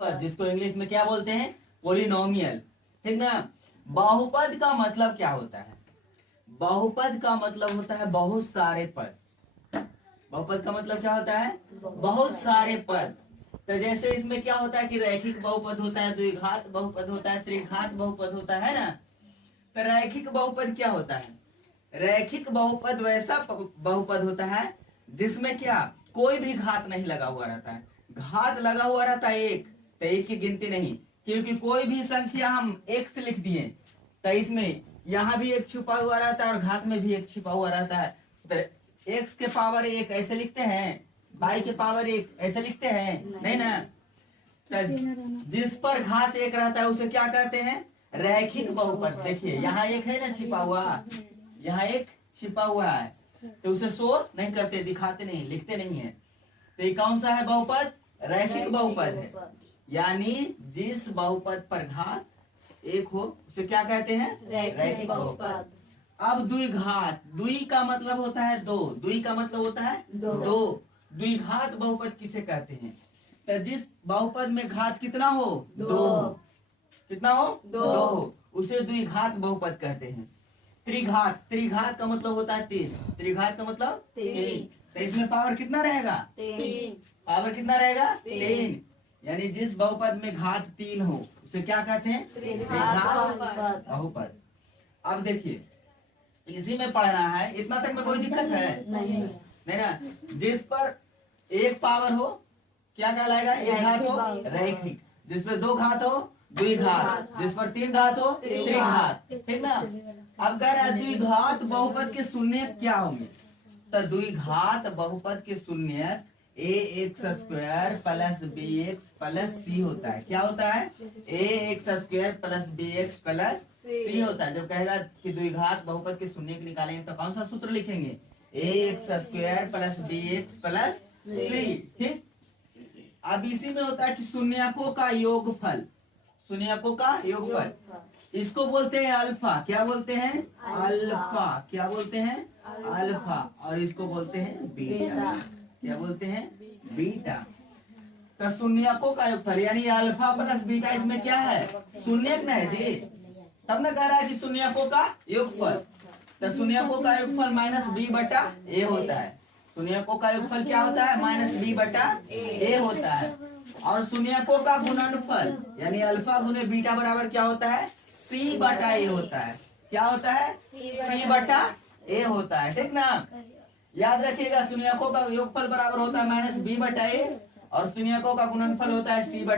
बहुपद, जिसको इंग्लिश में क्या बोलते हैं, पोलिनोमियल, ठीक ना। बहुपद का मतलब क्या होता है, बहुपद का मतलब होता है बहुत सारे पद। बहुपद का मतलब क्या होता है, बहुत सारे पद। तो जैसे इसमें क्या होता है कि रैखिक बहुपद होता है, द्विघात बहुपद होता है, त्रिघात बहुपद होता है ना। तो रैखिक बहुपद क्या होता है, रैखिक बहुपद वैसा बहुपद होता है जिसमें क्या कोई भी घात नहीं लगा हुआ रहता है। घात लगा हुआ रहता है एक, तो एक की गिनती नहीं, क्योंकि कोई भी संख्या हम एक से लिख दिए तो इसमें यहाँ भी एक छिपा हुआ रहता है और घात में भी एक छिपा हुआ रहता है। तो एक्स के पावर एक ऐसे लिखते हैं, वाई के पावर एक ऐसे लिखते हैं, नहीं ना। तो जिस पर घात एक रहता है उसे क्या कहते हैं, रैखिक बहुपद। देखिए यहाँ एक है ना छिपा हुआ, यहाँ एक छिपा हुआ है, तो उसे शो नहीं करते, दिखाते नहीं, लिखते नहीं है। तो ये कौन सा है बहुपद, रैखिक बहुपद है। यानी जिस बहुपद पर घात एक हो उसे क्या कहते हैं, रैखिक बहुपद। अब द्विघात, द्वि का मतलब होता है दो, द्वि का मतलब होता है दो। द्विघात बहुपद किसे कहते हैं, तो जिस बहुपद में घात कितना हो, दो, कितना हो, दो हो, उसे द्विघात बहुपद कहते हैं। त्रिघात, त्रिघात का मतलब होता है तीन, त्रिघात का मतलब तीन। तो इसमें पावर कितना रहेगा, तीन, पावर कितना रहेगा, तीन। यानी जिस बहुपद में घात तीन हो उसे क्या कहते हैं, त्रिघात बहुपद। अब देखिए इसी में पढ़ना है, इतना तक में कोई दिक्कत है नहीं ना। जिस पर एक पावर हो क्या कहलाएगा, एक घात हो रैखिक, जिस पर दो घात हो द्विघात, जिस पर तीन घात हो त्रिघात, ठीक ना। अब कह रहा है द्विघात बहुपद के शून्य क्या होंगे, तो द्विघात बहुपद के शून्य a x square plus b x plus c होता है। क्या होता है, a x square plus b x plus c होता है। जब कहेगा कि द्विघात बहुपद के शून्य निकालेंगे तो कौन सा सूत्र लिखेंगे, a x square plus b x plus c, ठीक। अब इसी में होता है कि शून्यकों का योगफल, शून्यकों का योगफल, इसको बोलते हैं अल्फा। क्या बोलते हैं, अल्फा। क्या बोलते हैं, अल्फा। और इसको बोलते हैं बीटा। क्या बोलते हैं, बीटा। तो शून्यकों का योगफल यानी अल्फा प्लस बीटा, इसमें क्या है, शून्यक ना है जी, तब ना कह रहा है कि शून्यकों का योगफल। तो शून्यकों का योगफल माइनस बी बटा ए होता है। शून्यकों का योगफल क्या होता है, माइनस बी बटा ए होता है। और शून्यकों का गुणनफल यानी अल्फा गुने बीटा बराबर क्या होता है, सी बटा ए होता है। क्या होता है, सी बटा ए होता है, ठीक ना। याद रखिएगा शून्यकों का योगफल बराबर होता है माइनस बी बटा ए और शून्यकों का गुणनफल होता है सी बटा